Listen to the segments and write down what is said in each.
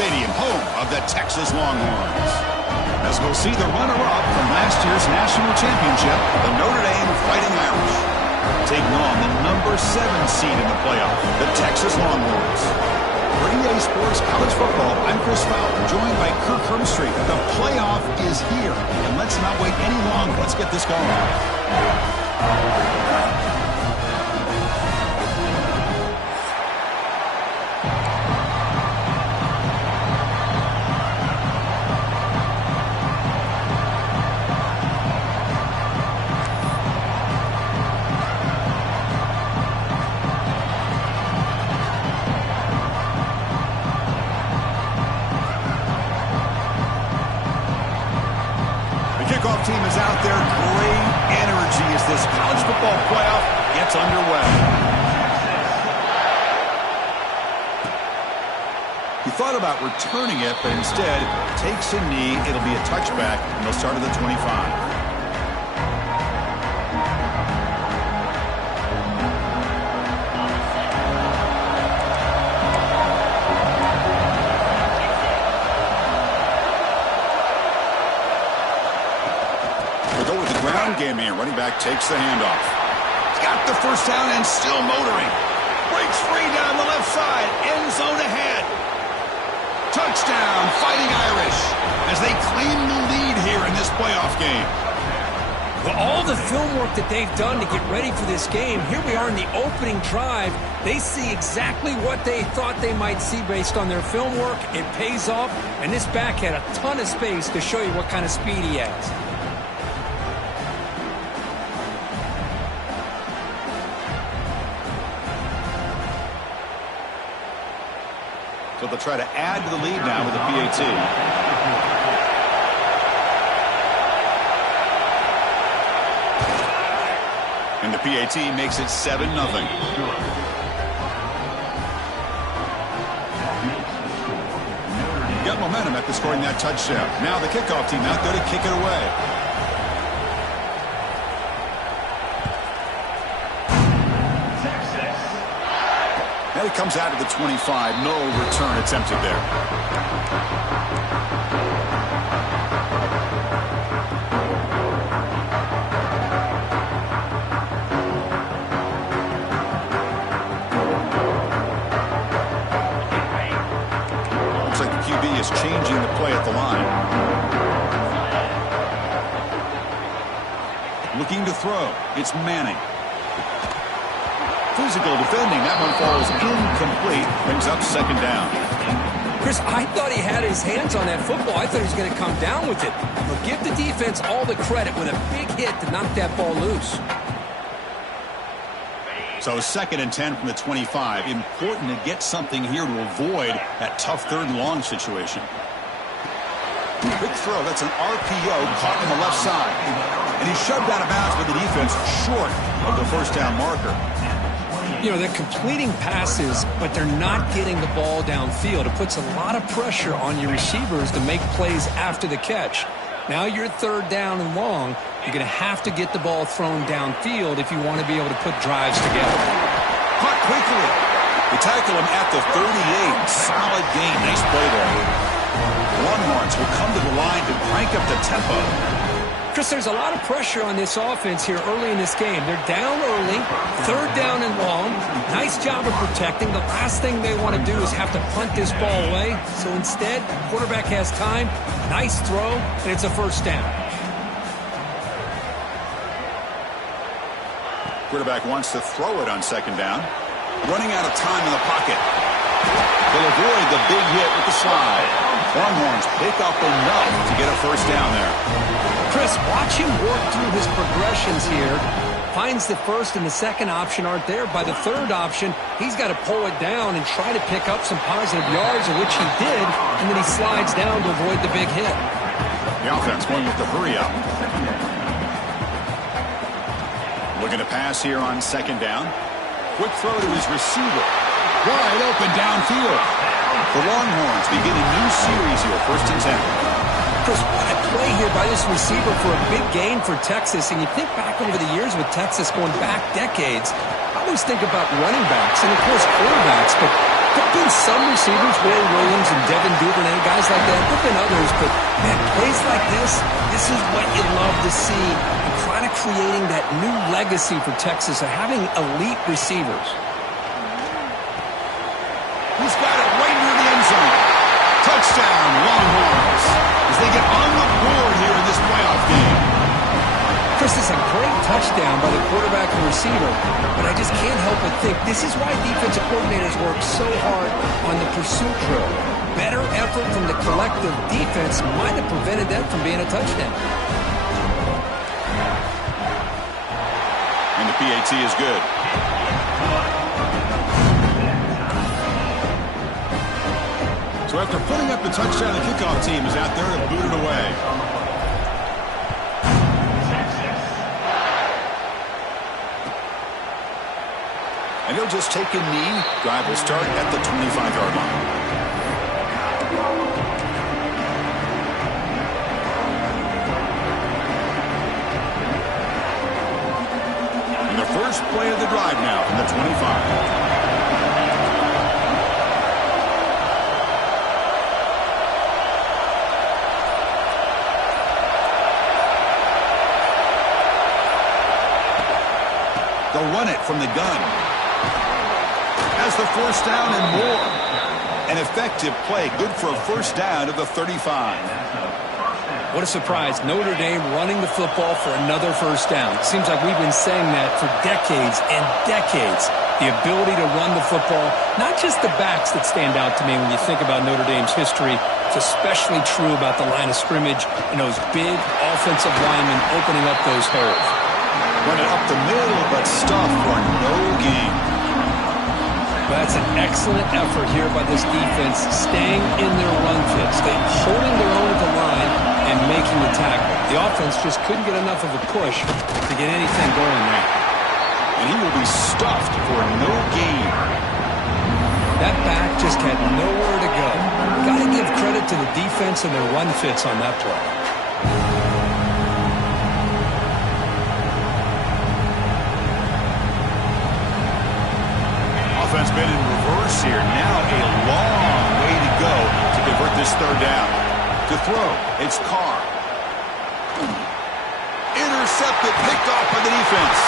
Stadium, home of the Texas Longhorns. As we'll see the runner-up from last year's national championship, the Notre Dame Fighting Irish, taking on the number 7 seed in the playoff, the Texas Longhorns. For EA Sports College Football, I'm Chris Fowler, joined by Kirk Hermstreet. The playoff is here, and let's not wait any longer. Let's get this going. Kickoff team is out there. Great energy as this college football playoff gets underway. He thought about returning it, but instead takes a knee. It'll be a touchback, and they'll start at the 25. Game here. Running back takes the handoff. He's got the first down and still motoring. Breaks free down the left side. End zone ahead. Touchdown, Fighting Irish, as they claim the lead here in this playoff game. Well, all the film work that they've done to get ready for this game, here we are in the opening drive. They see exactly what they thought they might see based on their film work. It pays off, and this back had a ton of space to show you what kind of speed he has. So they'll try to add to the lead now with the PAT. And the PAT makes it 7-0. Got momentum after scoring that touchdown. Now the kickoff team out there to kick it away. And it comes out of the 25. No return attempted there. Looks like the QB is changing the play at the line. Looking to throw. It's Manning. Physical defending. That one falls incomplete. Brings up second down. Chris, I thought he had his hands on that football. I thought he was going to come down with it. But give the defense all the credit with a big hit to knock that ball loose. So 2nd and 10 from the 25. Important to get something here to avoid that tough 3rd and long situation. Quick throw. That's an RPO caught on the left side. And he's shoved out of bounds with the defense short of the first down marker. You know, they're completing passes, but they're not getting the ball downfield. It puts a lot of pressure on your receivers to make plays after the catch. Now you're 3rd down and long. You're going to have to get the ball thrown downfield if you want to be able to put drives together. Caught quickly. They tackle him at the 38. Solid game. Nice play there. Longhorns will come to the line to crank up the tempo. Chris, there's a lot of pressure on this offense here early in this game. They're down early, 3rd down and long. Nice job of protecting. The last thing they want to do is have to punt this ball away. So instead, quarterback has time, nice throw, and it's a first down. Quarterback wants to throw it on 2nd down. Running out of time in the pocket. They'll avoid the big hit with the slide. Longhorns pick up enough to get a first down there. Chris, watch him work through his progressions here. Finds the first and the second option aren't there. By the 3rd option, he's got to pull it down and try to pick up some positive yards, of which he did, and then he slides down to avoid the big hit. The offense going with the hurry up. Looking to pass here on 2nd down. Quick throw to his receiver. Wide open downfield. The Longhorns begin a new series here, 1st and 10. Chris, what a play here by this receiver for a big gain for Texas. And you think back over the years with Texas going back decades, I always think about running backs and, of course, quarterbacks. But There have been some receivers, Roy Williams and Devin Duvernay, guys like that. There have been others, but, man, plays like this is what you love to see. And kind of creating that new legacy for Texas of having elite receivers. He's got it right near the end zone. Touchdown, Longhorns, as they get on the board here in this playoff game. Chris, this is a great touchdown by the quarterback and receiver, but I just can't help but think this is why defensive coordinators work so hard on the pursuit drill. Better effort from the collective defense might have prevented them from being a touchdown. And the PAT is good. So after putting up the touchdown, the kickoff team is out there and booted away. And he'll just take a knee. Drive will start at the 25-yard line. And the first play of the drive now from the 25. They'll run it from the gun. Has the first down and more. An effective play, good for a first down of the 35. What a surprise. Notre Dame running the football for another first down. It seems like we've been saying that for decades and decades. The ability to run the football, not just the backs that stand out to me when you think about Notre Dame's history. It's especially true about the line of scrimmage and those big offensive linemen opening up those holes. Run it up the middle, but stuffed for no gain. That's an excellent effort here by this defense, staying in their run fit, staying holding their own at the line and making the tackle. The offense just couldn't get enough of a push to get anything going there. And he will be stuffed for no gain. That back just had nowhere to go. Got to give credit to the defense and their run fits on that play. Offense been in reverse here. Now a long way to go to convert this third down. To throw, it's Carr. Intercepted, picked off by the defense.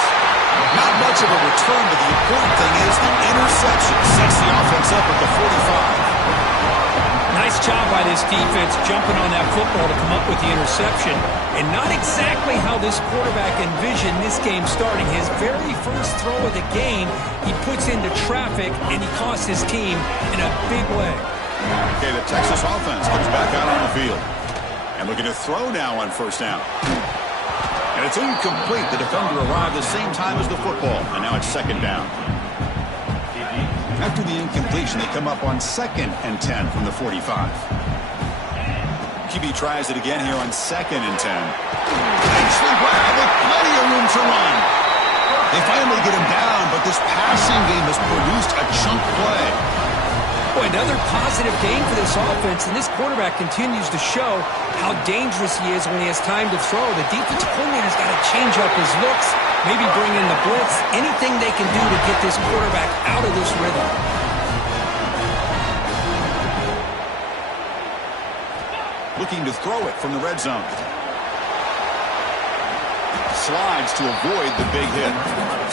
Not much of a return, but the important thing is the interception sets the offense up at the 45. Nice job by this defense jumping on that football to come up with the interception. And not exactly how this quarterback envisioned this game starting. His very first throw of the game, he puts into traffic, and he costs his team in a big way. Okay, the Texas offense comes back out on the field. And looking to throw now on first down. And it's incomplete. The defender arrived the same time as the football. And now it's second down. After the incompletion, they come up on 2nd and 10 from the 45. QB tries it again here on 2nd and 10. Nicely grabbed with plenty of room to run. They finally get him down, but this passing game has produced a chunk play. Boy, another positive game for this offense, and this quarterback continues to show how dangerous he is when he has time to throw. The defensive coordinator's got to change up his looks, maybe bring in the blitz, anything they can do to get this quarterback out of this rhythm. Looking to throw it from the red zone. Slides to avoid the big hit.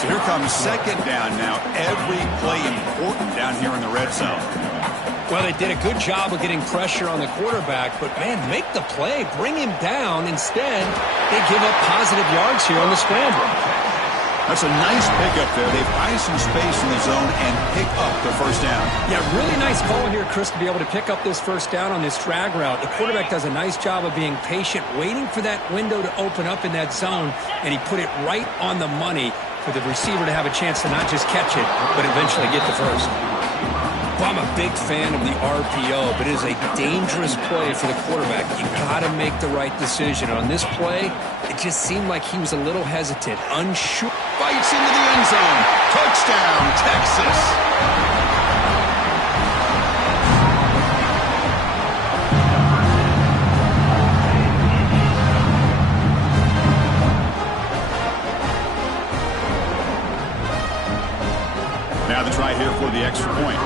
So here comes second down now. Every play important down here in the red zone. Well, they did a good job of getting pressure on the quarterback, but, man, make the play, bring him down. Instead, they give up positive yards here on the scramble. That's a nice pickup there. They've iced some space in the zone and pick up the first down. Yeah, really nice call here, Chris, to be able to pick up this first down on this drag route. The quarterback does a nice job of being patient, waiting for that window to open up in that zone, and he put it right on the money for the receiver to have a chance to not just catch it, but eventually get the first. Well, I'm a big fan of the RPO, but it is a dangerous play for the quarterback. You got to make the right decision. On this play, it just seemed like he was a little hesitant, unsure. Bites into the end zone. Touchdown, Texas. Now the try here for the extra point.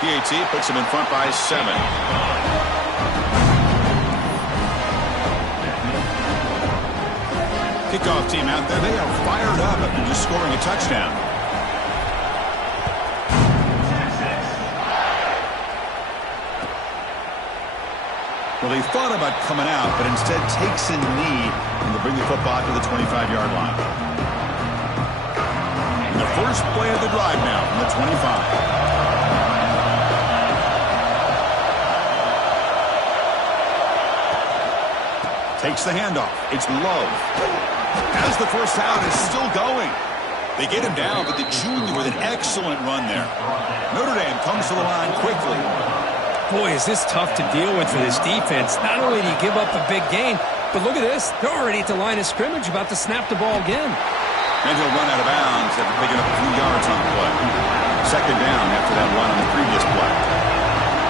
PAT puts them in front by 7. Kickoff team out there, they are fired up after just scoring a touchdown. Well, he thought about coming out, but instead takes a knee and to bring the football to the 25-yard line. And the first play of the drive now from the 25. Takes the handoff. It's Love. As the first out is still going. They get him down, but the junior with an excellent run there. Notre Dame comes to the line quickly. Boy, is this tough to deal with for this defense. Not only do you give up a big gain, but look at this. They're already at the line of scrimmage, about to snap the ball again. And he'll run out of bounds after picking up a few yards on the play. Second down after that run on the previous play.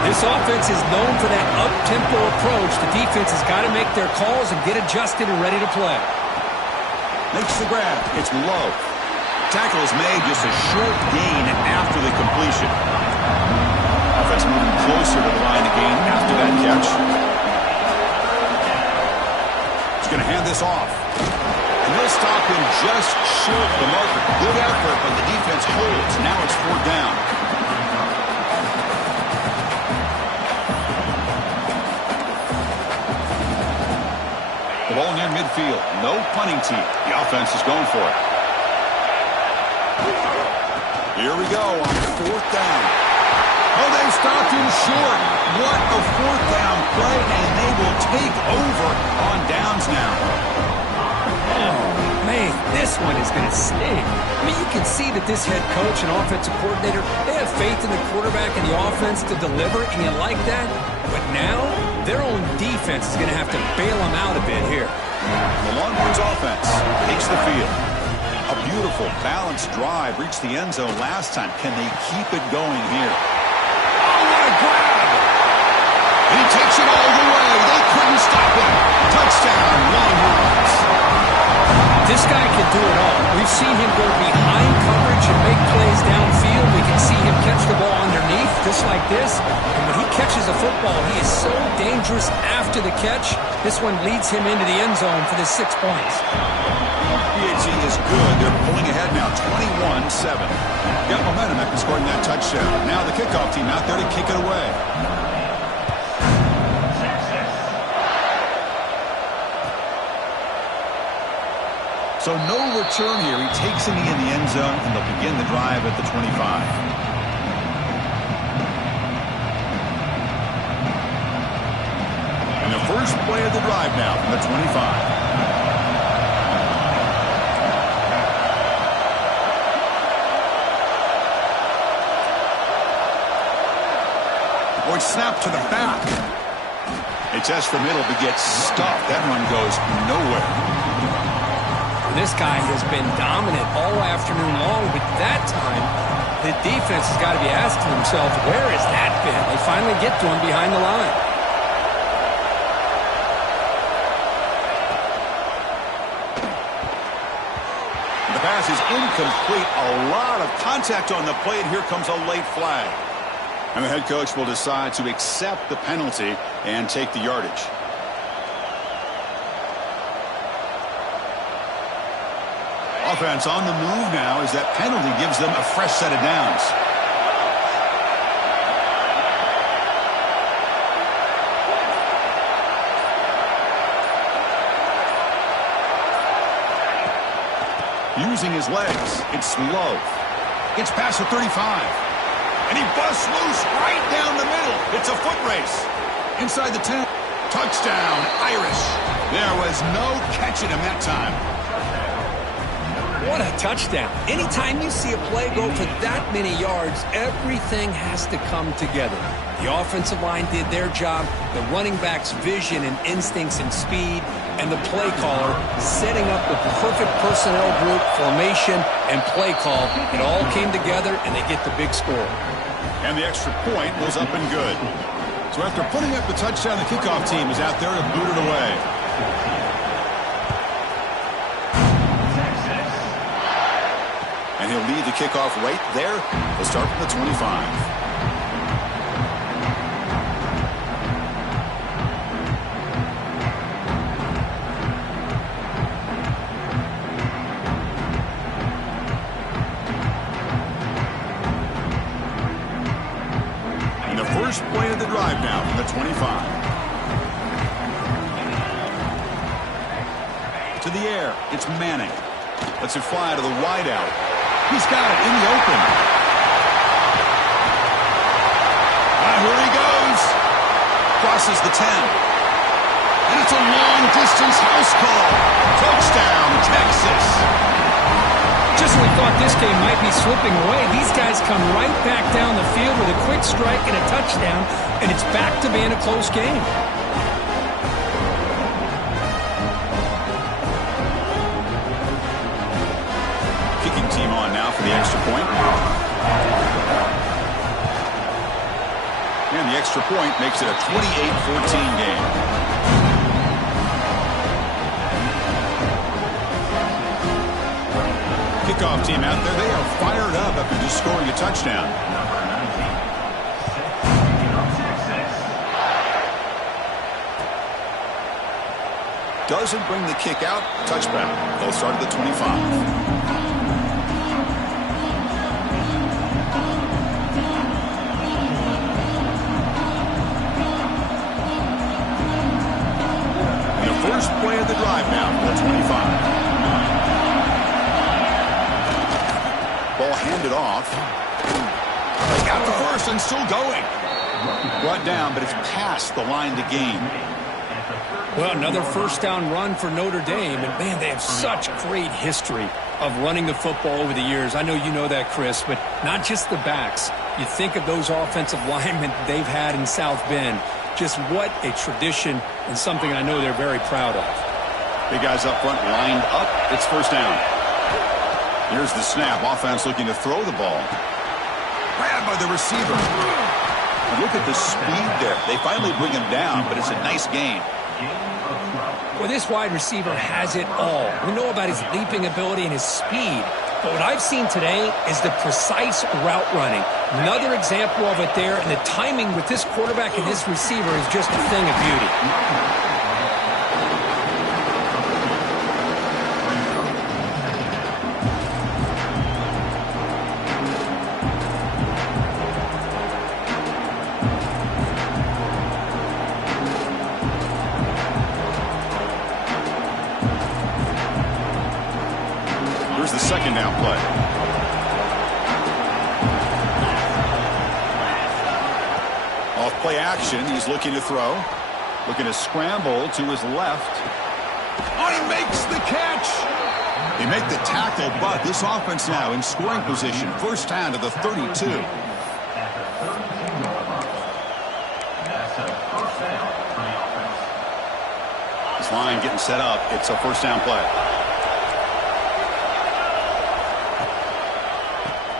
This offense is known for that up-tempo approach. The defense has got to make their calls and get adjusted and ready to play. Makes the grab. It's Love. Tackle is made, just a short gain after the completion. Offense moving closer to the line of gain after that catch. He's going to hand this off. And he'll stop him just short of the marker. Good effort, but the defense holds. Now it's 4th down. The ball near midfield. No punting team. The offense is going for it. Here we go on 4th down. Oh, they stopped him short. What a 4th down play, and they will take over on downs now. Oh, man, this one is going to sting. I mean, you can see that this head coach and offensive coordinator, they have faith in the quarterback and the offense to deliver, and you like that. But now, their own defense is going to have to bail them out a bit here. The Longhorns offense takes the field. A beautiful, balanced drive reached the end zone last time. Can they keep it going here? Oh, what a grab! And he takes it all the way. They couldn't stop him. Touchdown, Longhorns. This guy can do it all. We've seen him go behind coverage and make plays downfield. We can see him catch the ball underneath, just like this. And when he catches a football, he is so dangerous after the catch. This one leads him into the end zone for the 6 points. PAT is good. They're pulling ahead now, 21-7. Got momentum after scoring that touchdown. Now the kickoff team out there to kick it away. So no return here. He takes a knee in the end zone, and they'll begin the drive at the 25. And the first play of the drive now from the 25. Boy, snap to the back. They test the middle, but gets stuffed. That run goes nowhere. This guy has been dominant all afternoon long, but that time, the defense has got to be asking themselves, where has that been? They finally get to him behind the line. The pass is incomplete. A lot of contact on the play, and here comes a late flag. And the head coach will decide to accept the penalty and take the yardage. Offense on the move now as that penalty gives them a fresh set of downs. Using his legs, it's Love. It's past the 35. And he busts loose right down the middle. It's a foot race. Inside the 10. Touchdown, Irish. There was no catching him that time. What a touchdown. Anytime you see a play go for that many yards, everything has to come together. The offensive line did their job, the running back's vision and instincts and speed, and the play caller setting up the perfect personnel group, formation, and play call. It all came together, and they get the big score. And the extra point was up and good. So after putting up the touchdown, the kickoff team is out there to boot it away. And he'll lead the kickoff right there. We'll start from the 25. first play of the drive now from the 25. To the air, it's Manning. Lets it fly to the wideout. He's got it in the open. Here he goes. Crosses the 10. And it's a long-distance house call. Touchdown, Texas. Just when we thought this game might be slipping away, these guys come right back down the field with a quick strike and a touchdown, and it's back to being a close game. Kicking team on now for the extra point. And the extra point makes it a 28-14 game. Kickoff team out there, they are fired up after just scoring a touchdown. Doesn't bring the kick out. Touchback. They'll start at the 25. First play of the drive now for the 25. Ball handed off. They got the first and still going. Brought down, but it's past the line to gain. Well, another first down run for Notre Dame. And, man, they have such great history of running the football over the years. I know you know that, Chris, but not just the backs. You think of those offensive linemen they've had in South Bend. Just what a tradition and something I know they're very proud of. Big guys up front lined up. It's first down. Here's the snap. Offense looking to throw the ball. Grabbed by the receiver. And look at the speed there. They finally bring him down, but it's a nice gain. Well, this wide receiver has it all. We know about his leaping ability and his speed. But what I've seen today is the precise route running. Another example of it there, and the timing with this quarterback and this receiver is just a thing of beauty. Here's the second down play. Off play action, he's looking to throw. Looking to scramble to his left. Oh, he makes the catch! They make the tackle, but this offense now in scoring position. First down to the 32. This line getting set up. It's a first down play.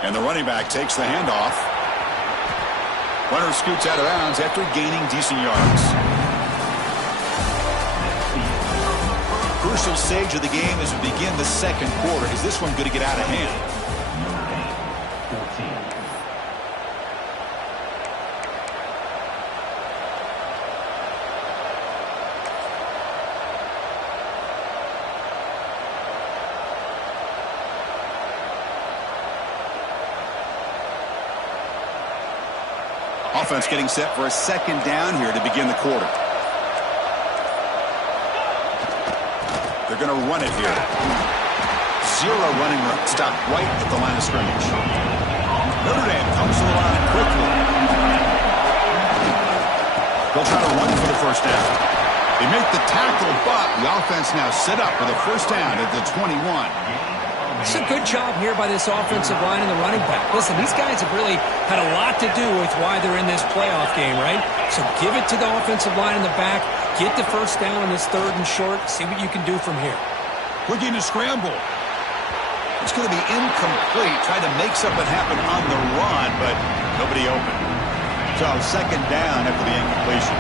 And the running back takes the handoff. Runner scoots out of bounds after gaining decent yards. Crucial stage of the game as we begin the second quarter. Is this one going to get out of hand? Offense getting set for a second down here to begin the quarter. They're going to run it here. Zero running room. Stopped right at the line of scrimmage. Notre Dame comes to the line quickly. They'll try to run for the first down. They make the tackle, but the offense now set up for the first down at the 21. It's a good job here by this offensive line and the running back. Listen, these guys have really had a lot to do with why they're in this playoff game, right? So give it to the offensive line in the back. Get the first down on this third and short. See what you can do from here. Looking to scramble. It's going to be incomplete. Tried to make something happen on the run, but nobody open. So second down after the incompletion.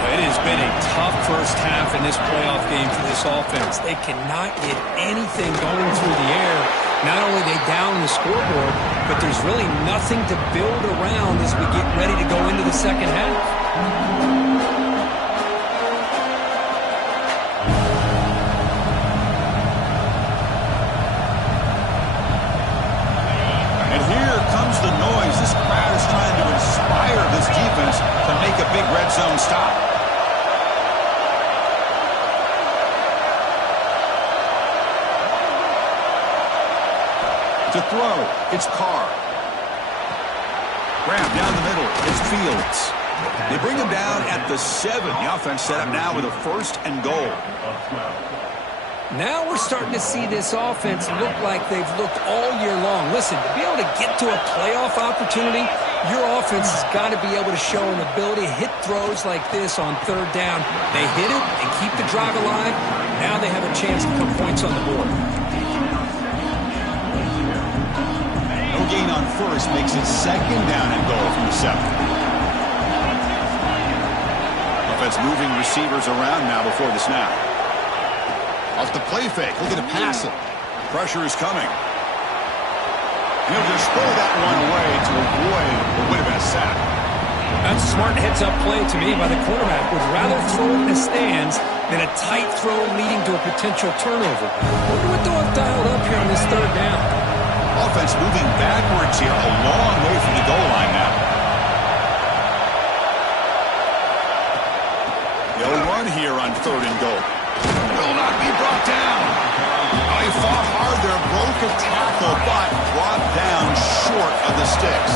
It has been a tough first half in this playoff game for this offense. They cannot get anything going through the air. Not only are they down the scoreboard, but there's really nothing to build around as we get ready to go into the second half. And here comes the noise. This crowd is trying to inspire this defense to throw. It's Carr. Grab down the middle. It's Fields. They bring him down at the 7. The offense set up now with a 1st and goal. Now we're starting to see this offense look like they've looked all year long. Listen, to be able to get to a playoff opportunity, your offense has got to be able to show an ability to hit throws like this on 3rd down. They hit it and keep the drive alive. Now they have a chance to put points on the board. No gain on 1st makes it 2nd down and goal from the 7. Offense moving receivers around now before the snap. Off the play fake, looking to pass it. Pressure is coming. He'll just throw that one away to avoid what would have been a sack. That's a smart heads-up play to me by the quarterback. Would rather throw it in the stands than a tight throw leading to a potential turnover. Wonder what they'll have dialed up here on this 3rd down. Offense moving backwards here, a long way from the goal line now. They'll run here on 3rd and goal. Will not be brought down. He fought hard there, broke a tackle, but brought down short of the sticks.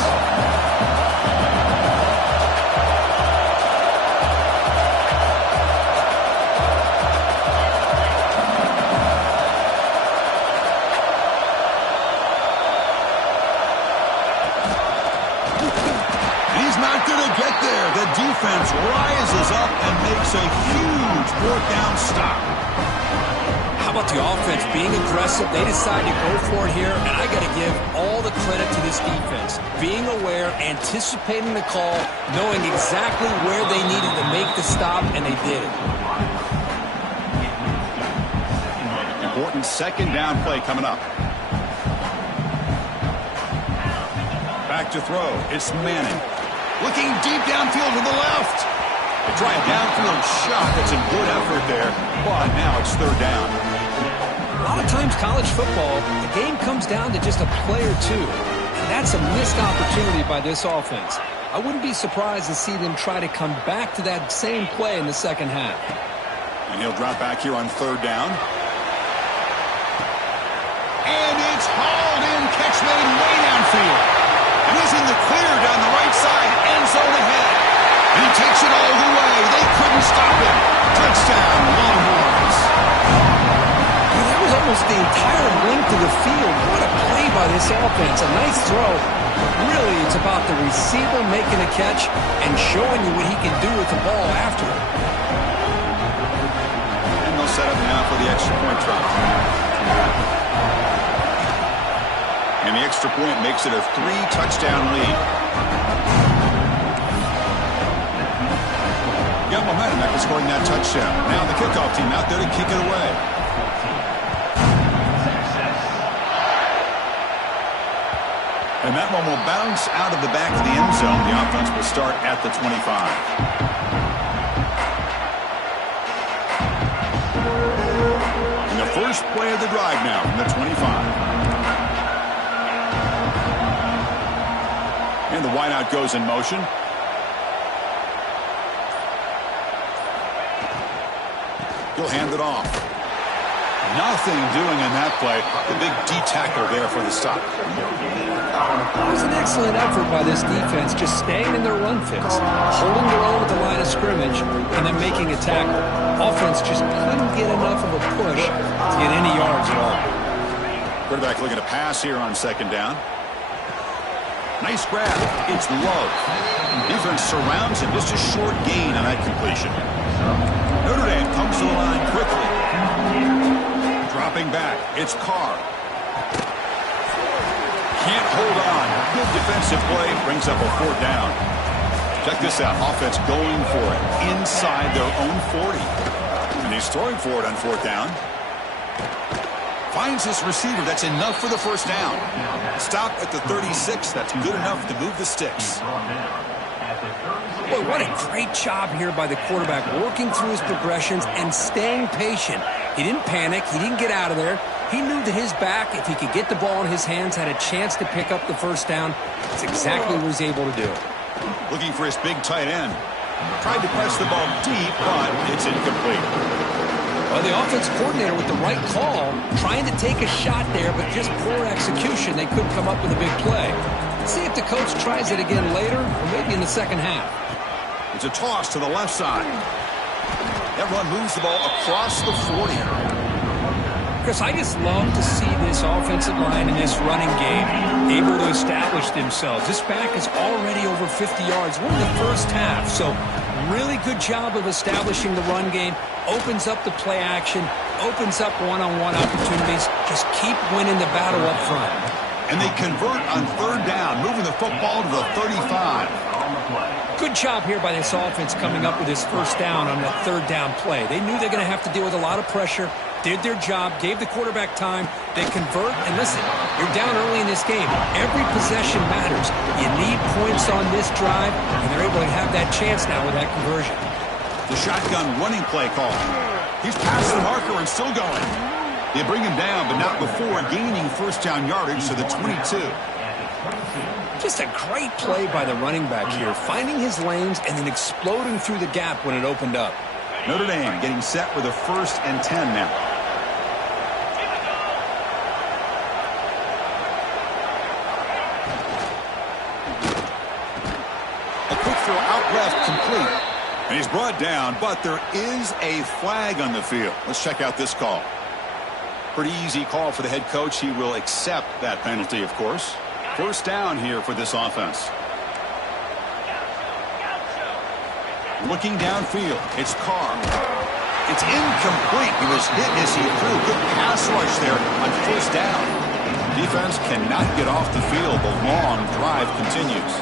He's not going to get there. The defense rises up and makes a huge 4th down stop. How about the offense being aggressive? They decide to go for it here, and I got to give all the credit to this defense. Being aware, anticipating the call, knowing exactly where they needed to make the stop, and they did it. Important 2nd down play coming up. Back to throw. It's Manning. Looking deep downfield to the left. They try a downfield shot. That's a good effort there, but now it's 3rd down. A lot of times college football, the game comes down to just a play or two. And that's a missed opportunity by this offense. I wouldn't be surprised to see them try to come back to that same play in the 2nd half. And he'll drop back here on 3rd down. And it's hauled in. Catch made way downfield. And he's in the clear down the right side. End zone ahead. And he takes it all the way. They couldn't stop him. Touchdown, Longhorns. That was almost the entire length of the field. What a play by this offense. A nice throw. But really, it's about the receiver making a catch and showing you what he can do with the ball after it. And they'll set up now for the extra point try. And the extra point makes it a 3-touchdown lead. Got momentum after scoring that touchdown. Now the kickoff team out there to kick it away. And that one will bounce out of the back of the end zone. The offense will start at the 25. And the first play of the drive now from the 25. And the wideout goes in motion. He'll hand it off. Nothing doing in that play. The big D tackle there for the stop. It was an excellent effort by this defense, just staying in their run fits, holding their own at the line of scrimmage, and then making a tackle. Offense just couldn't get enough of a push to get any yards at all. Quarterback looking to pass here on 2nd down. Nice grab. It's Love. Defense surrounds him. Just a short gain on that completion. Notre Dame comes to the line quickly. Dropping back. It's Carr. Can't hold on. Good defensive play. Brings up a 4th down. Check this out. Offense going for it inside their own 40. And he's throwing for it on 4th down. Finds his receiver. That's enough for the 1st down. Stop at the 36. That's good enough to move the sticks. Boy, what a great job here by the quarterback, working through his progressions and staying patient. He didn't panic. He didn't get out of there. He knew that his back, if he could get the ball in his hands, had a chance to pick up the 1st down. That's exactly what he's able to do. Looking for his big tight end. Tried to press the ball deep, but it's incomplete. Well, the offense coordinator with the right call, trying to take a shot there, but just poor execution. They couldn't come up with a big play. Let's see if the coach tries it again later, or maybe in the second half. It's a toss to the left side. That run moves the ball across the 40. Chris, I just love to see this offensive line in this running game able to establish themselves. This back is already over 50 yards. We're in the first half, so really good job of establishing the run game. Opens up the play action, opens up one-on-one opportunities. Just keep winning the battle up front. And they convert on third down, moving the football to the 35. Good job here by this offense coming up with this first down on that third down play. They knew they're going to have to deal with a lot of pressure, did their job, gave the quarterback time. They convert, and listen, you're down early in this game. Every possession matters. You need points on this drive, and they're able to have that chance now with that conversion. The shotgun running play call. He's past the marker and still going. They bring him down, but not before gaining first down yardage to the 22. Just a great play by the running back here, finding his lanes and then exploding through the gap when it opened up. Notre Dame getting set with a 1st and 10 now. A quick throw out left, complete. And he's brought down, but there is a flag on the field. Let's check out this call. Pretty easy call for the head coach. He will accept that penalty, of course. First down here for this offense. Looking downfield, it's Carr. It's incomplete. He was hit as he threw. Good pass rush there on first down. Defense cannot get off the field. The long drive continues.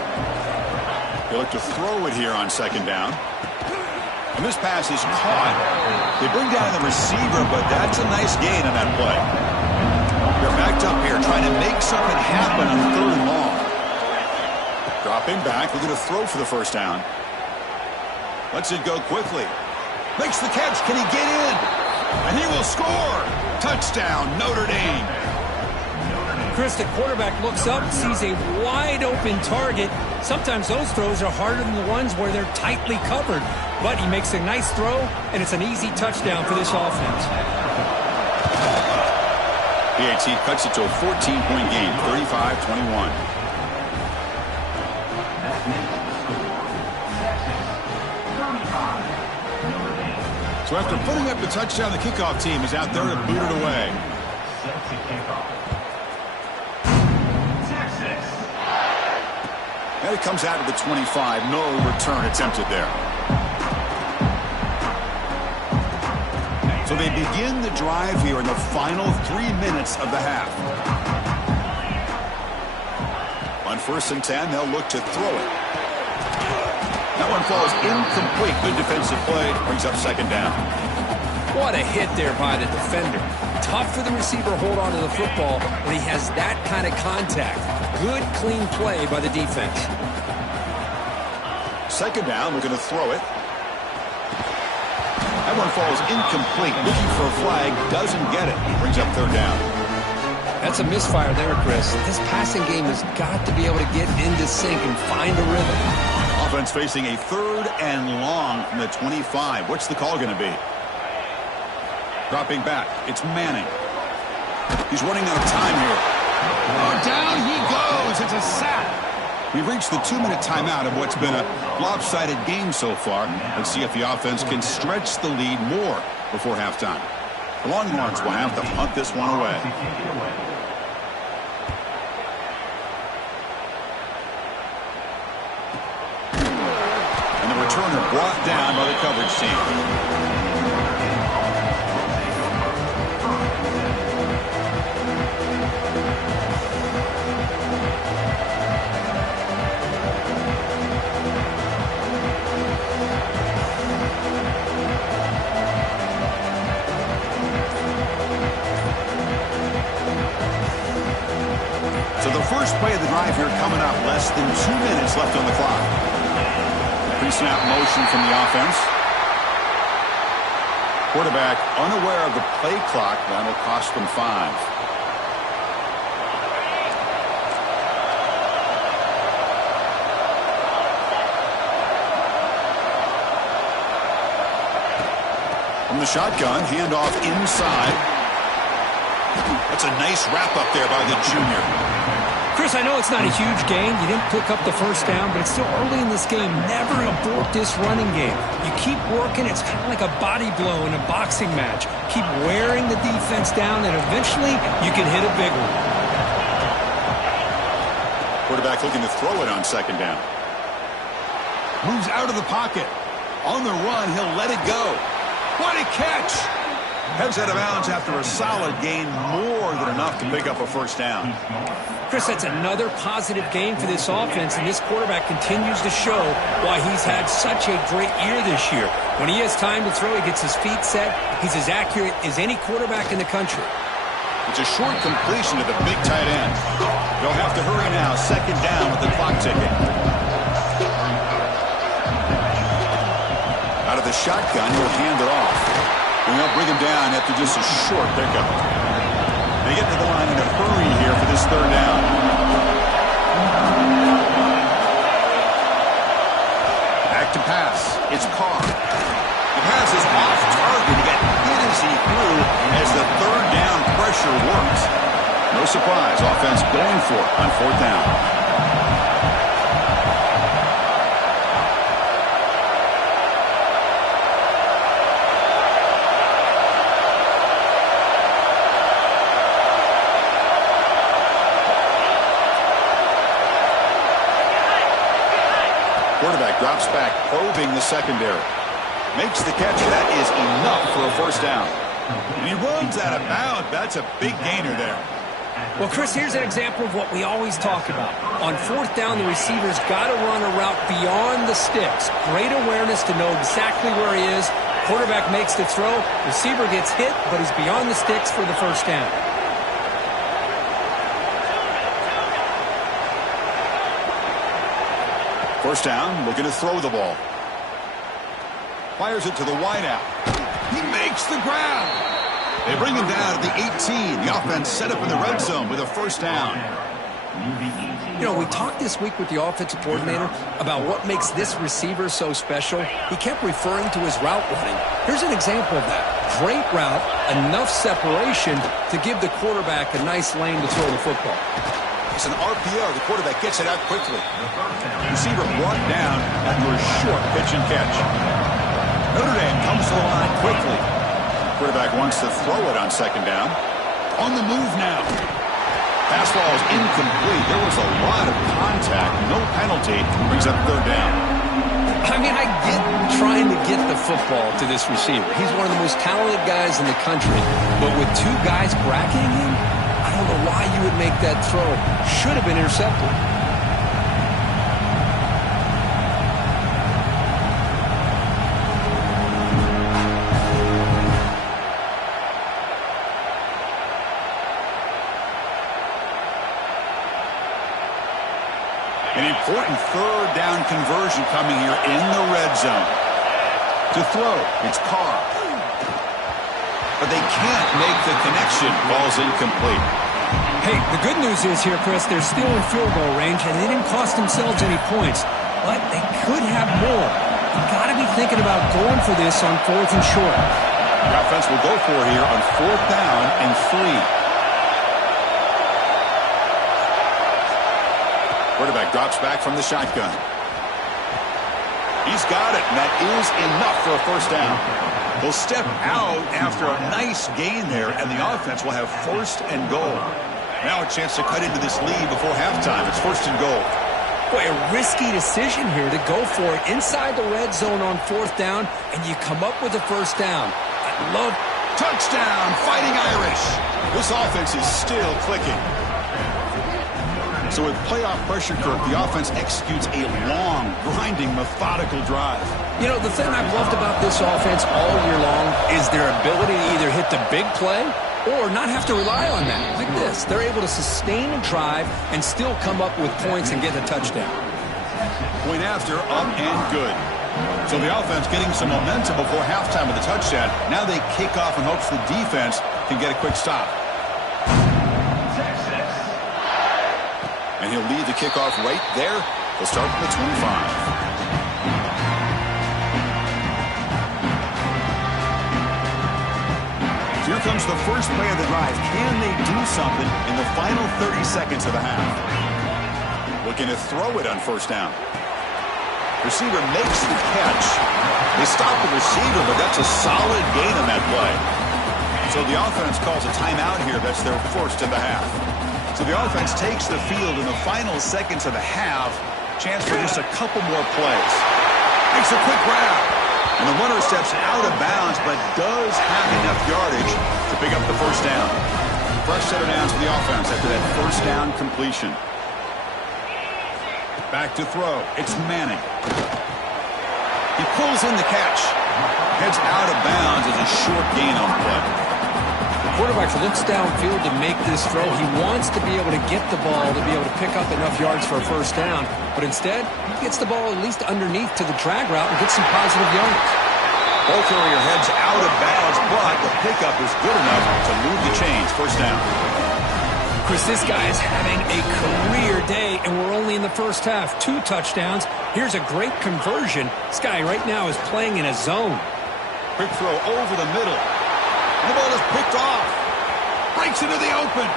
They look to throw it here on second down. And this pass is caught. They bring down the receiver, but that's a nice gain on that play. They're backed up here trying to make something happen on third and long. Dropping back, looking to throw for the first down. Lets it go quickly. Makes the catch. Can he get in? And he will score. Touchdown, Notre Dame. Chris, the quarterback looks up, sees a wide-open target. Sometimes those throws are harder than the ones where they're tightly covered. But he makes a nice throw, and it's an easy touchdown for this offense. PAT cuts it to a 14-point game, 35-21. So after putting up the touchdown, the kickoff team is out there to boot it away. And it comes out of the 25. No return attempted there. So they begin the drive here in the final 3 minutes of the half. On 1st and 10, they'll look to throw it. That one falls incomplete. Good defensive play. Brings up second down. What a hit there by the defender. Tough for the receiver to hold on to the football when he has that kind of contact. Good, clean play by the defense. Second down, we're going to throw it. That one falls incomplete. Looking for a flag, doesn't get it. Brings up third down. That's a misfire there, Chris. This passing game has got to be able to get into sync and find a rhythm. Offense facing a 3rd and long from the 25. What's the call going to be? Dropping back. It's Manning. He's running out of time here. Oh, down he goes. It's a sack. We've reached the 2-minute timeout of what's been a lopsided game so far. Let's see if the offense can stretch the lead more before halftime. The Longhorns will have to punt this one away. And the returner brought down by the coverage team. So the first play of the drive here coming up, less than 2 minutes left on the clock. Pre-snap motion from the offense. Quarterback unaware of the play clock. That'll cost them 5. From the shotgun, handoff inside. That's a nice wrap-up there by the junior. Chris, I know it's not a huge gain. You didn't pick up the first down, but it's still early in this game. Never abort this running game. You keep working. It's kind of like a body blow in a boxing match. Keep wearing the defense down, and eventually you can hit a big one. Quarterback looking to throw it on second down. Moves out of the pocket. On the run, he'll let it go. What a catch! Heads out of bounds after a solid gain, more than enough to pick up a first down. Chris, that's another positive game for this offense, and this quarterback continues to show why he's had such a great year this year. When he has time to throw, he gets his feet set. He's as accurate as any quarterback in the country. It's a short completion to the big tight end. They'll have to hurry now. Second down with the clock ticking. Out of the shotgun, he'll hand it off. And they'll bring him down after just a short pickup. They get to the line in a hurry here for this third down. Back to pass. It's Carr. The pass is off target. He got hit as he threw as the third down pressure works. No surprise. Offense going for it on fourth down. Quarterback drops back, probing the secondary. Makes the catch. That is enough for a first down. And he runs out of bounds. That's a big gainer there. Well, Chris, here's an example of what we always talk about. On fourth down, the receiver's got to run a route beyond the sticks. Great awareness to know exactly where he is. Quarterback makes the throw. Receiver gets hit, but he's beyond the sticks for the first down. First down, looking to throw the ball. Fires it to the wideout. He makes the grab. They bring him down at the 18. The offense set up in the red zone with a first down. You know, we talked this week with the offensive coordinator about what makes this receiver so special. He kept referring to his route running. Here's an example of that. Great route, enough separation to give the quarterback a nice lane to throw the football. It's an RPO. The quarterback gets it out quickly. Receiver brought down after a short pitch and catch. Notre Dame comes to the line quickly. Quarterback wants to throw it on second down. On the move now. Pass ball is incomplete. There was a lot of contact. No penalty. Brings up third down. I mean, I get trying to get the football to this receiver. He's one of the most talented guys in the country. But with two guys bracketing him, I don't know why you would make that throw. Should have been intercepted. An important third down conversion coming here in the red zone. To throw, it's Carr. But they can't make the connection. Ball's incomplete. Hey, the good news is here, Chris, they're still in field goal range, and they didn't cost themselves any points. But they could have more. You've got to be thinking about going for this on fourth and short. The offense will go for it here on fourth down and 3. Quarterback drops back from the shotgun. He's got it, and that is enough for a first down. He'll step out after a nice gain there, and the offense will have first and goal. Now a chance to cut into this lead before halftime. It's first and goal. Boy, a risky decision here to go for it inside the red zone on fourth down, and you come up with a first down. I love touchdown, Fighting Irish. This offense is still clicking. So with playoff pressure, Kirk, the offense executes a long, grinding, methodical drive. You know, the thing I've loved about this offense all year long is their ability to either hit the big play or not have to rely on that. Like this, they're able to sustain a drive and still come up with points and get a touchdown. Point after, up and good. So the offense getting some momentum before halftime with a touchdown. Now they kick off in hopes the defense can get a quick stop. And he'll lead the kickoff right there. They'll start from the 25. Here comes the first play of the drive. Can they do something in the final 30 seconds of the half? Looking to throw it on first down. Receiver makes the catch. They stop the receiver, but that's a solid gain on that play. So the offense calls a timeout here. That's their first of the half. So the offense takes the field in the final seconds of the half. Chance for just a couple more plays. Makes a quick grab. And the runner steps out of bounds, but does have enough yardage to pick up the first down. Fresh set of downs for the offense after that first down completion. Back to throw. It's Manning. He pulls in the catch. Heads out of bounds as a short gain on the play. The quarterback looks downfield to make this throw. He wants to be able to get the ball to be able to pick up enough yards for a first down. But instead, he gets the ball at least underneath to the drag route and gets some positive yards. Ball carrier heads out of bounds, but the pickup is good enough to move the chains. First down. Chris, this guy is having a career day, and we're only in the first half. 2 touchdowns. Here's a great conversion. This guy right now is playing in a zone. Quick throw over the middle. And the ball is picked off. Breaks into the open.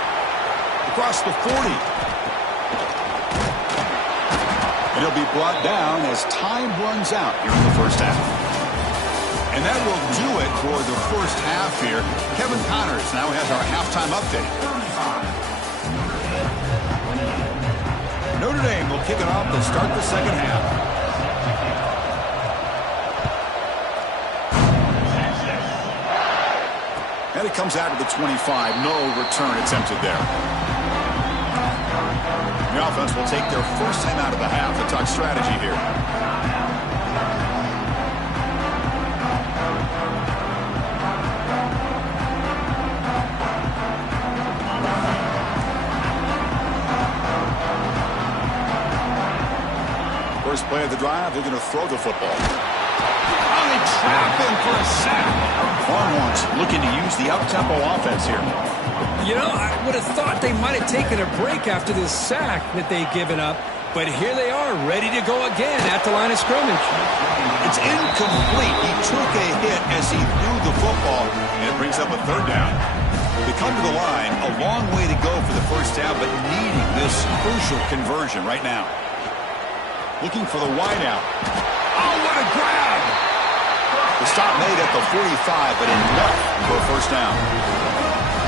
Across the 40. And he'll be brought down as time runs out here in the first half. And that will do it for the first half here. Kevin Connors now has our halftime update. Notre Dame will kick it off to start the second half. And it comes out of the 25. No return attempted there. The offense will take their first time out of the half to talk strategy here. First play of the drive, they're going to throw the football. Oh, they trap him for a sack. Longhorns looking to use the up-tempo offense here. You know, I would have thought they might have taken a break after this sack that they've given up. But here they are, ready to go again at the line of scrimmage. It's incomplete. He took a hit as he threw the football, and it brings up a third down. They come to the line, a long way to go for the first down, but needing this crucial conversion right now. Looking for the wideout. Oh, what a grab! The stop made at the 45, but enough for a first down.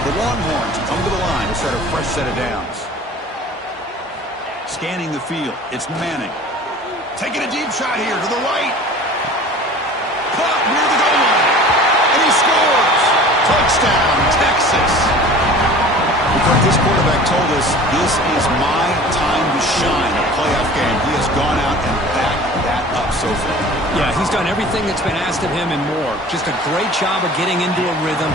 The Longhorns come to the line to set a fresh set of downs. Scanning the field, it's Manning. Taking a deep shot here to the right. Caught near the goal line. And he scores! Touchdown, Texas! Because this quarterback told us this is my time to shine, a playoff game. He has gone out and backed that up so far. Yeah, he's done everything that's been asked of him and more. Just a great job of getting into a rhythm.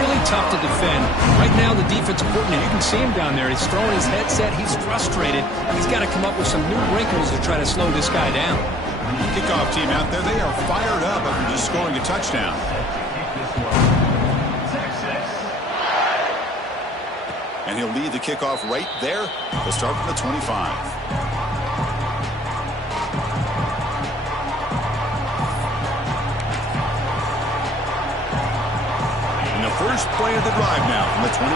Really tough to defend. Right now, the defensive coordinator, you can see him down there. He's throwing his headset. He's frustrated. He's got to come up with some new wrinkles to try to slow this guy down. Kickoff team out there, they are fired up after just scoring a touchdown. And he'll lead the kickoff right there to start from the 25. And the first play of the drive now from the 25.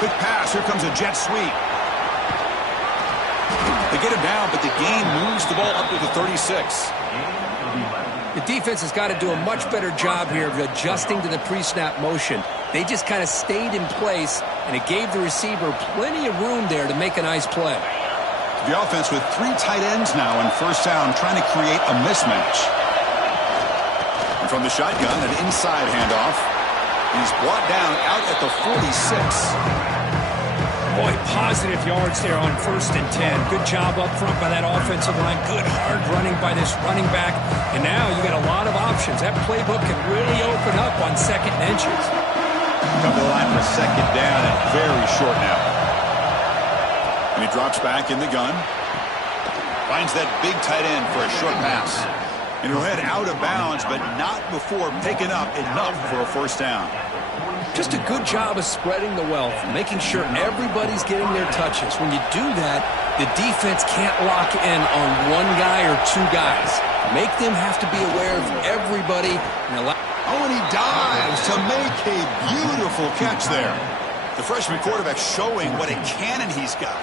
Quick pass. Here comes a jet sweep. They get him down, but the gain moves the ball up to the 36. The defense has got to do a much better job here of adjusting to the pre-snap motion. They just kind of stayed in place, and it gave the receiver plenty of room there to make a nice play. The offense with 3 tight ends now in first down, trying to create a mismatch. And from the shotgun, an inside handoff. He's brought down out at the 46. Boy, positive yards there on 1st and 10. Good job up front by that offensive line. Good hard running by this running back. And now you got a lot of options. That playbook can really open up on 2nd and inches. Come to the line for 2nd down and very short now. And he drops back in the gun. Finds that big tight end for a short pass. And he'll head out of bounds, but not before picking up enough for a first down. Just a good job of spreading the wealth, making sure everybody's getting their touches. When you do that, the defense can't lock in on one guy or 2 guys. Make them have to be aware of everybody. Oh, and he dives to make a beautiful catch there. The freshman quarterback showing what a cannon he's got.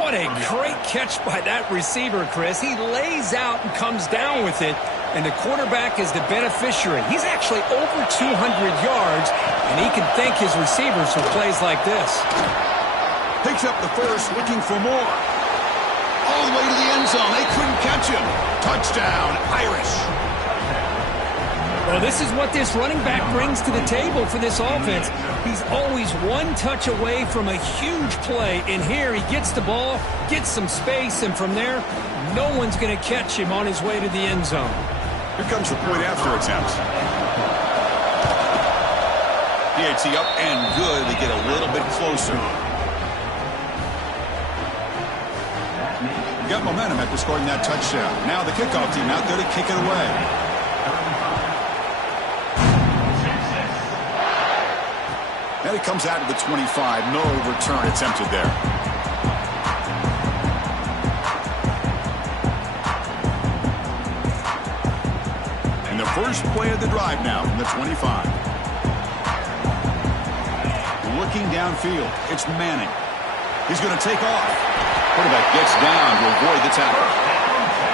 What a great catch by that receiver, Chris. He lays out and comes down with it, and the quarterback is the beneficiary. He's actually over 200 yards, and he can thank his receivers for plays like this. Picks up the first, looking for more. All the way to the end zone. They couldn't catch him. Touchdown, Irish. Well, this is what this running back brings to the table for this offense. He's always one touch away from a huge play. And here he gets the ball, gets some space, and from there, no one's going to catch him on his way to the end zone. Here comes the point after attempt. PAT up and good to get a little bit closer. Got momentum after scoring that touchdown. Now the kickoff team out there to kick it away. And it comes out of the 25. No return attempted there. And the first play of the drive now from the 25. Looking downfield. It's Manning. He's going to take off. Quarterback gets down to avoid the tackle.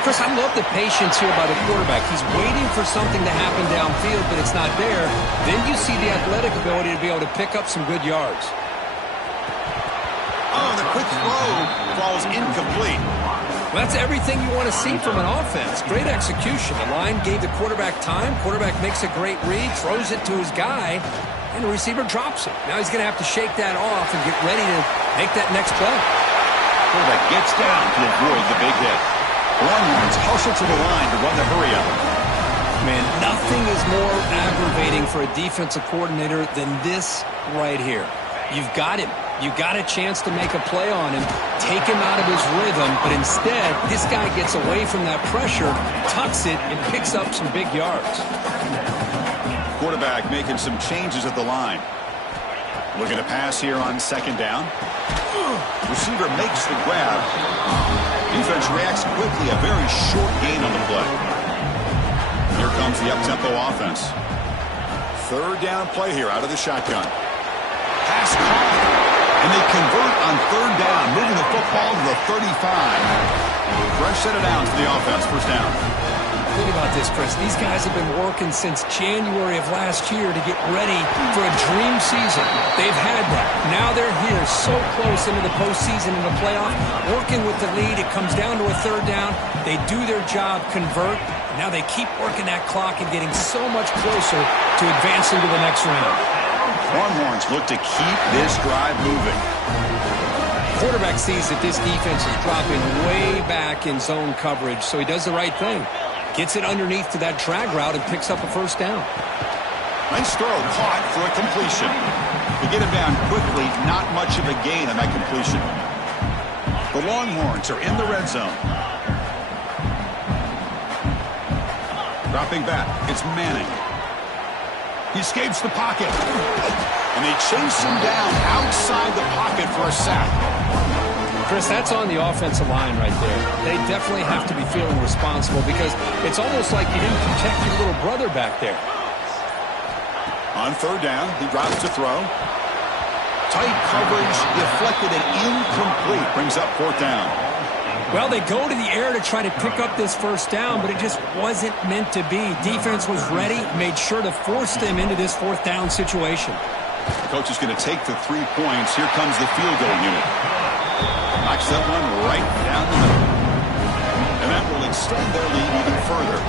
Chris, I love the patience here by the quarterback. He's waiting for something to happen downfield, but it's not there. Then you see the athletic ability to be able to pick up some good yards. Oh, the quick throw falls incomplete. Well, that's everything you want to see from an offense. Great execution. The line gave the quarterback time. Quarterback makes a great read, throws it to his guy, and the receiver drops it. Now he's going to have to shake that off and get ready to make that next play. Quarterback gets down to avoid the big hit. Longhorns hustle to the line to run the hurry-up. Man, nothing is more aggravating for a defensive coordinator than this right here. You've got him. You got a chance to make a play on him, take him out of his rhythm, but instead, this guy gets away from that pressure, tucks it, and picks up some big yards. Quarterback making some changes at the line. Looking to pass here on second down. Receiver makes the grab. Defense reacts quickly. A very short gain on the play. Here comes the up-tempo offense. Third down play here out of the shotgun. Pass caught. And they convert on third down, moving the football to the 35. Fresh set of downs for the offense. First down. Think about this, Chris. These guys have been working since January of last year to get ready for a dream season. They've had that. Now they're here so close into the postseason and the playoff, working with the lead. It comes down to a third down. They do their job, convert. Now they keep working that clock and getting so much closer to advancing to the next round. Longhorns look to keep this drive moving. Quarterback sees that this defense is dropping way back in zone coverage, so he does the right thing. Gets it underneath to that drag route and picks up a first down. Nice throw, caught for a completion. To get him down quickly, not much of a gain on that completion. The Longhorns are in the red zone. Dropping back, it's Manning. He escapes the pocket. And they chase him down outside the pocket for a sack. Chris, that's on the offensive line right there. They definitely have to be feeling responsible because it's almost like you didn't protect your little brother back there. On third down, he drops to throw. Tight coverage, deflected and incomplete. Brings up fourth down. Well, they go to the air to try to pick up this first down, but it just wasn't meant to be. Defense was ready, made sure to force them into this fourth down situation. The coach is going to take the 3 points. Here comes the field goal unit. Knocks that one right down the middle. And that will extend their lead even further.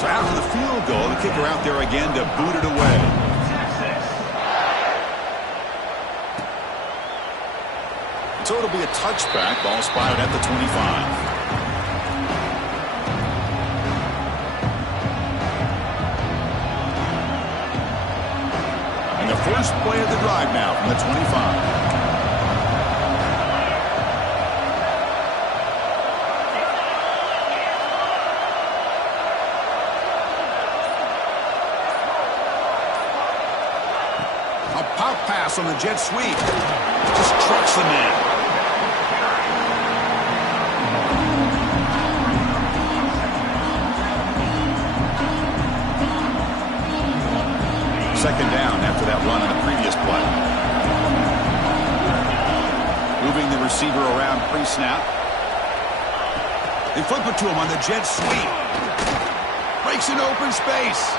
So after the field goal, the kicker out there again to boot it away. So it'll be a touchback. Ball spotted at the 25. And the first play of the drive now from the 25. Pop pass on the jet sweep. Just trucks the man. receiver around pre-snap. They flip it to him on the jet sweep. Breaks an open space.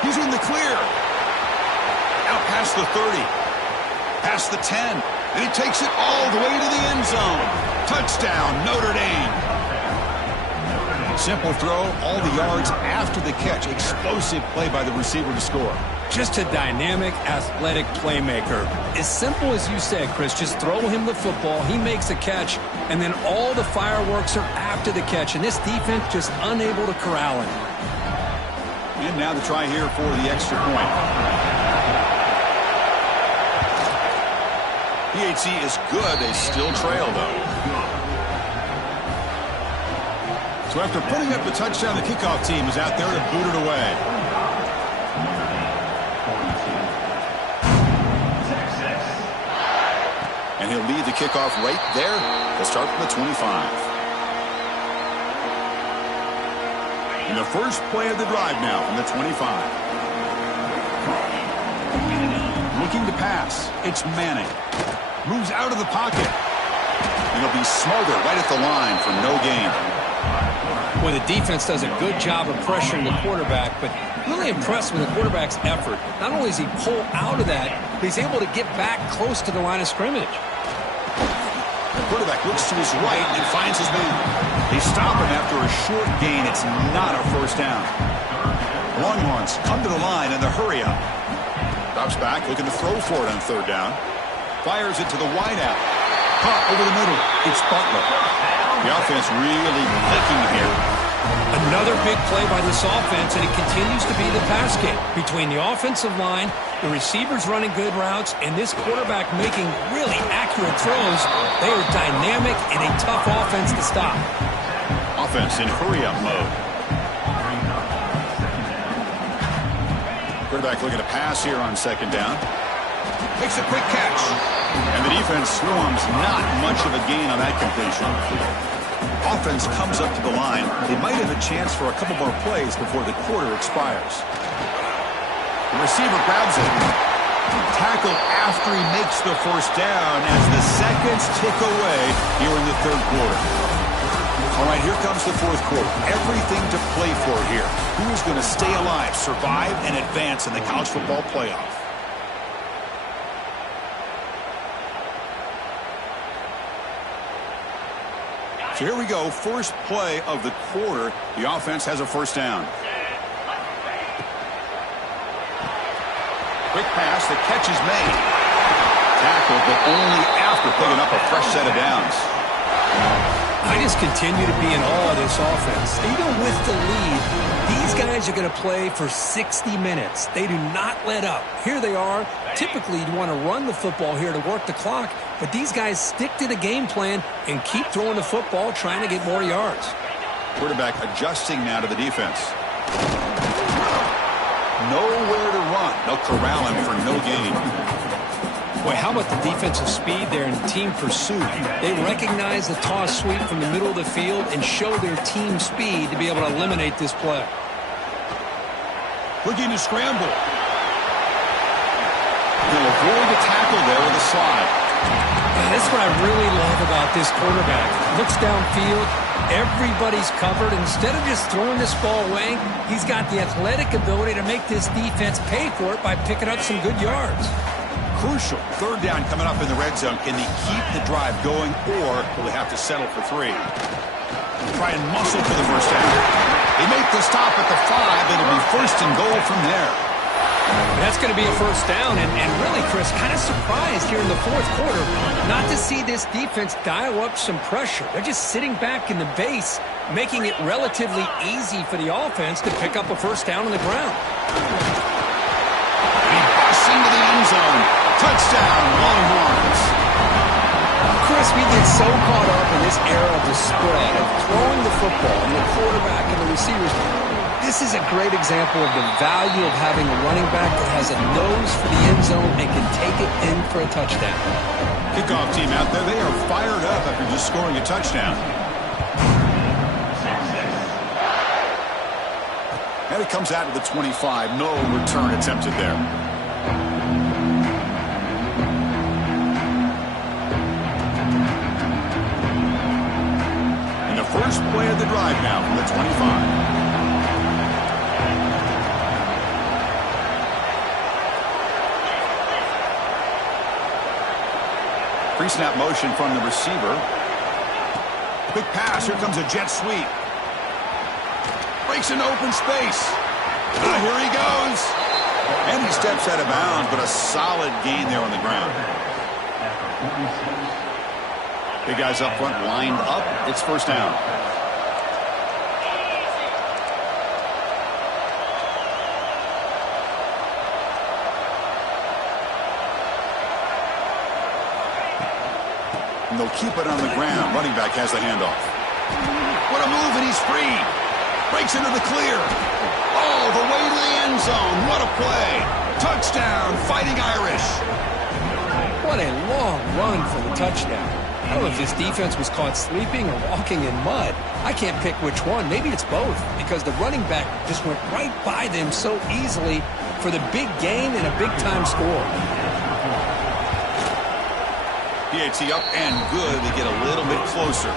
He's in the clear. Out past the 30. Past the 10. And he takes it all the way to the end zone. Touchdown, Notre Dame. Simple throw, all the yards after the catch. Explosive play by the receiver to score. Just a dynamic, athletic playmaker. As simple as you said, Chris, just throw him the football, he makes a catch, and then all the fireworks are after the catch, and this defense just unable to corral him. And now the try here for the extra point. PHC is good. They still trail, though. So after putting up the touchdown, the kickoff team is out there to boot it away. And he'll lead the kickoff right there. They'll start from the 25. In the first play of the drive now from the 25. Looking to pass. It's Manning. Moves out of the pocket. And he'll be smothered right at the line for no gain. Well, the defense does a good job of pressuring the quarterback, but really impressed with the quarterback's effort. Not only does he pull out of that, but he's able to get back close to the line of scrimmage. The quarterback looks to his right and finds his man. They stop him after a short gain. It's not a first down. Longhorns come to the line in the hurry up. Drops back, looking to throw for it on third down. Fires it to the wideout. Caught over the middle. It's Butler. The offense really clicking here. Another big play by this offense, and it continues to be the pass game. Between the offensive line, the receivers running good routes, and this quarterback making really accurate throws, they are dynamic and a tough offense to stop. Offense in hurry-up mode. Quarterback looking to pass here on second down. Makes a quick catch. And the defense swarms. Not much of a gain on that completion. Offense comes up to the line. They might have a chance for a couple more plays before the quarter expires. The receiver grabs it. Tackled after he makes the first down as the seconds tick away here in the third quarter. All right, here comes the fourth quarter. Everything to play for here. Who is going to stay alive, survive, and advance in the college football playoff? So here we go, first play of the quarter. The offense has a first down. Quick pass, the catch is made. Tackled, but only after picking up a fresh set of downs. I just continue to be in awe of this offense. Even with the lead, these guys are going to play for 60 minutes. They do not let up. Here they are. Typically, you want to run the football here to work the clock, but these guys stick to the game plan and keep throwing the football, trying to get more yards. Quarterback adjusting now to the defense. Nowhere to run. They'll corral him for no gain. Boy, how about the defensive speed there in team pursuit? They recognize the toss sweep from the middle of the field and show their team speed to be able to eliminate this play. Looking to scramble. He'll avoid the tackle there with a slide. And that's what I really love about this quarterback. Looks downfield. Everybody's covered. Instead of just throwing this ball away, he's got the athletic ability to make this defense pay for it by picking up some good yards. Crucial. Third down coming up in the red zone. Can they keep the drive going, or will they have to settle for three? Try and muscle for the first down. They make the stop at the 5. It'll be first and goal from there. That's going to be a first down, and really, Chris, kind of surprised here in the fourth quarter not to see this defense dial up some pressure. They're just sitting back in the base, making it relatively easy for the offense to pick up a first down on the ground. He busts into the end zone. Touchdown, Longhorns. Chris, we get so caught up in this era of the spread, of throwing the football, and the quarterback and the receivers. This is a great example of the value of having a running back that has a nose for the end zone and can take it in for a touchdown. Kickoff team out there, they are fired up after just scoring a touchdown. And it comes out to the 25. No return attempted there. first play of the drive now from the 25. Pre-snap motion from the receiver. Quick pass. Here comes a jet sweep. Breaks into open space. Here he goes. And he steps out of bounds, but a solid gain there on the ground. Big guys up front lined up. It's first down. And they'll keep it on the ground. Running back has the handoff. What a move, and he's free. Breaks into the clear. All the way to the end zone. What a play. Touchdown, Fighting Irish. What a long run for the touchdown. I don't know if this defense was caught sleeping or walking in mud. I can't pick which one. Maybe it's both, because the running back just went right by them so easily for the big gain and a big-time score. PAT up and good. They get a little bit closer.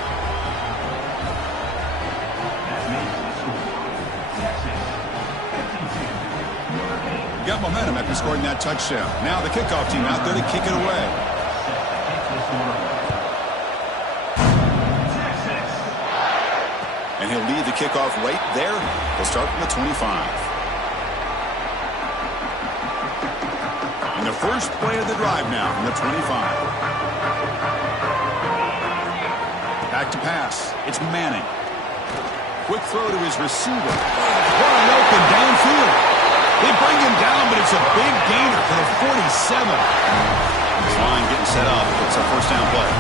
Got momentum after scoring that touchdown. Now the kickoff team out there to kick it away. And he'll lead the kickoff right there. He'll start from the 25. And the first play of the drive now from the 25. Back to pass. It's Manning. Quick throw to his receiver. Wide open downfield. They bring him down, but it's a big gainer to the 47. This line getting set up. It's a first down play.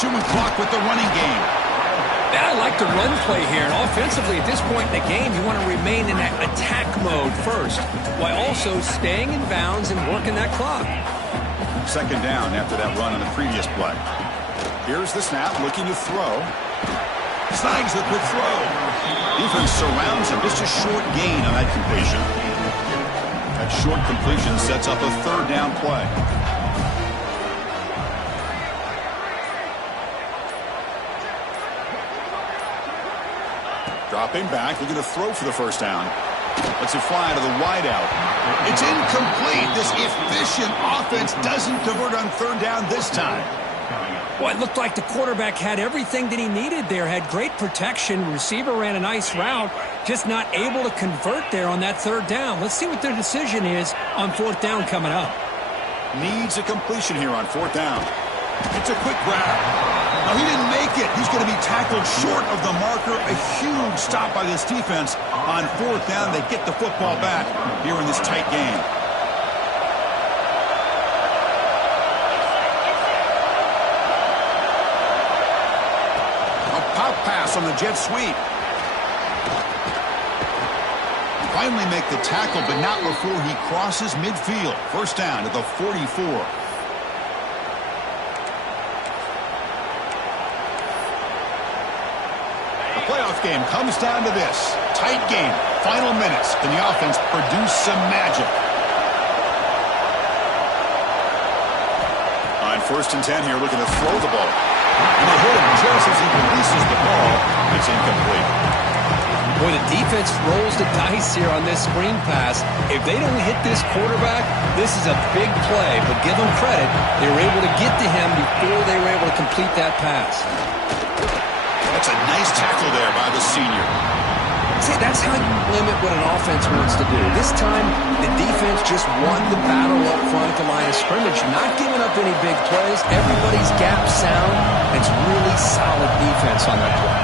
Chewing clock with the running game. I like the run play here. And offensively, at this point in the game, you want to remain in that attack mode first, while also staying in bounds and working that clock. Second down after that run on the previous play. Here's the snap, looking to throw. Snags the quick throw. Defense surrounds him. Just a short gain on that completion. That short completion sets up a third down play. Dropping back, looking to throw for the first down. Lets it fly to the wideout. It's incomplete. This efficient offense doesn't convert on third down this time. Well, it looked like the quarterback had everything that he needed there. Had great protection. Receiver ran a nice route. Just not able to convert there on that third down. Let's see what their decision is on fourth down coming up. Needs a completion here on fourth down. It's a quick grab. No, he didn't make it. He's going to be tackled short of the marker. A huge stop by this defense on fourth down. They get the football back here in this tight game. A pop pass on the jet sweep. Finally make the tackle, but not before he crosses midfield. First down at the 44. Playoff game comes down to this. Tight game. Final minutes. Can the offense produce some magic? On first and 10 here, looking to throw the ball. And they hit him just as he releases the ball. It's incomplete. Boy, the defense rolls the dice here on this screen pass. If they don't hit this quarterback, this is a big play. But give them credit. They were able to get to him before they were able to complete that pass. That's a nice tackle there by the senior. See, that's how you limit what an offense wants to do. This time, the defense just won the battle up front at the line of scrimmage, not giving up any big plays. Everybody's gap sound. It's really solid defense on that play.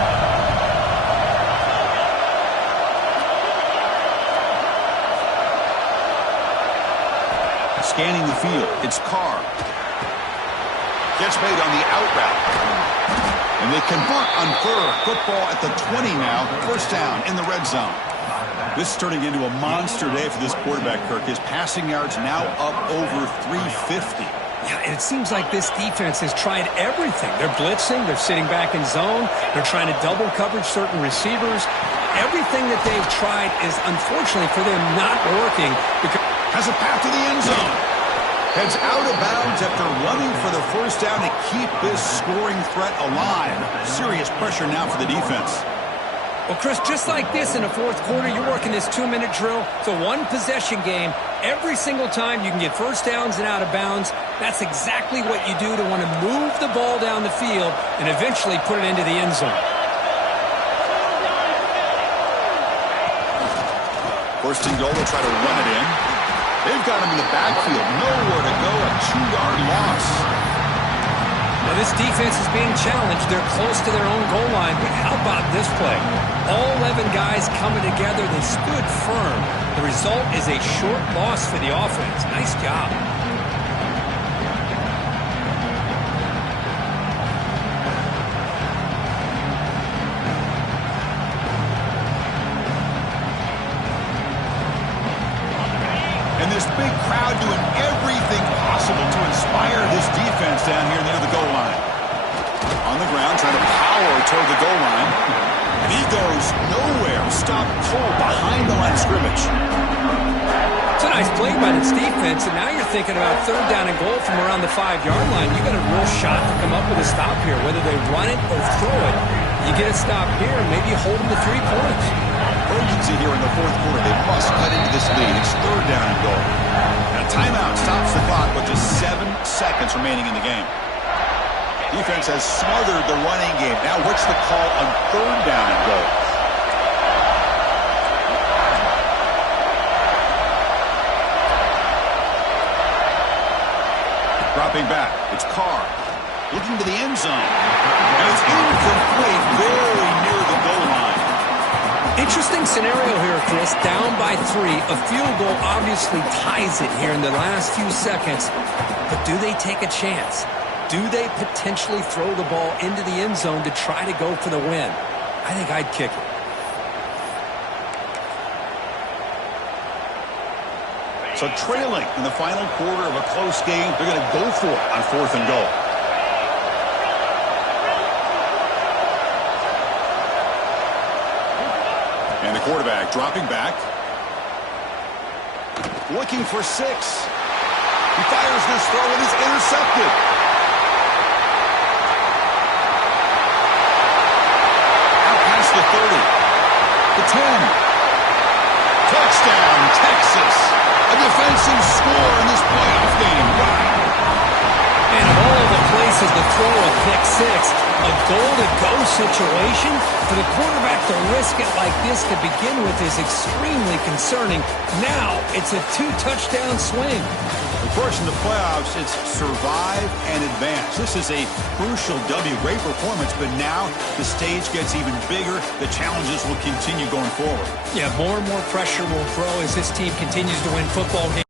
Scanning the field, it's Carr. Gets made on the out route. And they convert on third. Football at the 20 now. First down in the red zone. This is turning into a monster day for this quarterback, Kirk. His passing yards now up over 350. Yeah, and it seems like this defense has tried everything. They're blitzing. They're sitting back in zone. They're trying to double coverage certain receivers. Everything that they've tried is, unfortunately for them, not working. Has a path to the end zone. Heads out of bounds after running for the first down to keep this scoring threat alive. Serious pressure now for the defense. Well, Chris, just like this in the fourth quarter, you're working this 2-minute drill. It's a one-possession game. Every single time you can get first downs and out of bounds, that's exactly what you do to want to move the ball down the field and eventually put it into the end zone. First and goal, they'll try to run it in. They've got him in the backfield. Nowhere to go. A 2-yard loss. Now, this defense is being challenged. They're close to their own goal line, but how about this play? All 11 guys coming together. They stood firm. The result is a short loss for the offense. Nice job. And this big crowd doing everything possible to inspire this defense down here near the goal line. On the ground, trying to power toward the goal line. And he goes nowhere. Stopped cold behind the line of scrimmage. It's a nice play by this defense, and now you're thinking about third down and goal from around the 5-yard line. You got a real shot to come up with a stop here, whether they run it or throw it. You get a stop here, and maybe you hold them to 3 points. Urgency here in the fourth quarter. They must cut into this lead. It's third down and goal. And a timeout stops the clock with just 7 seconds remaining in the game. Defense has smothered the running game. Now what's the call on third down and goal? Dropping back. It's Carr. Looking to the end zone. And it's incomplete. Very near the goal line. Interesting scenario here, Chris. Down by 3. A field goal obviously ties it here in the last few seconds. But do they take a chance? Do they potentially throw the ball into the end zone to try to go for the win? I think I'd kick it. So trailing in the final quarter of a close game, they're going to go for it on fourth and goal. And the quarterback dropping back. Looking for 6. He fires this throw and is intercepted. Out past the 30. The 10. Touchdown, Texas. A defensive score in this playoff game. Wow. And of all the places to throw a pick 6, a goal-to-go situation, for the quarterback to risk it like this to begin with is extremely concerning. Now it's a 2-touchdown swing. Of course, in the playoffs, it's survive and advance. This is a crucial W. Great performance, but now the stage gets even bigger. The challenges will continue going forward. Yeah, more and more pressure will grow as this team continues to win football games.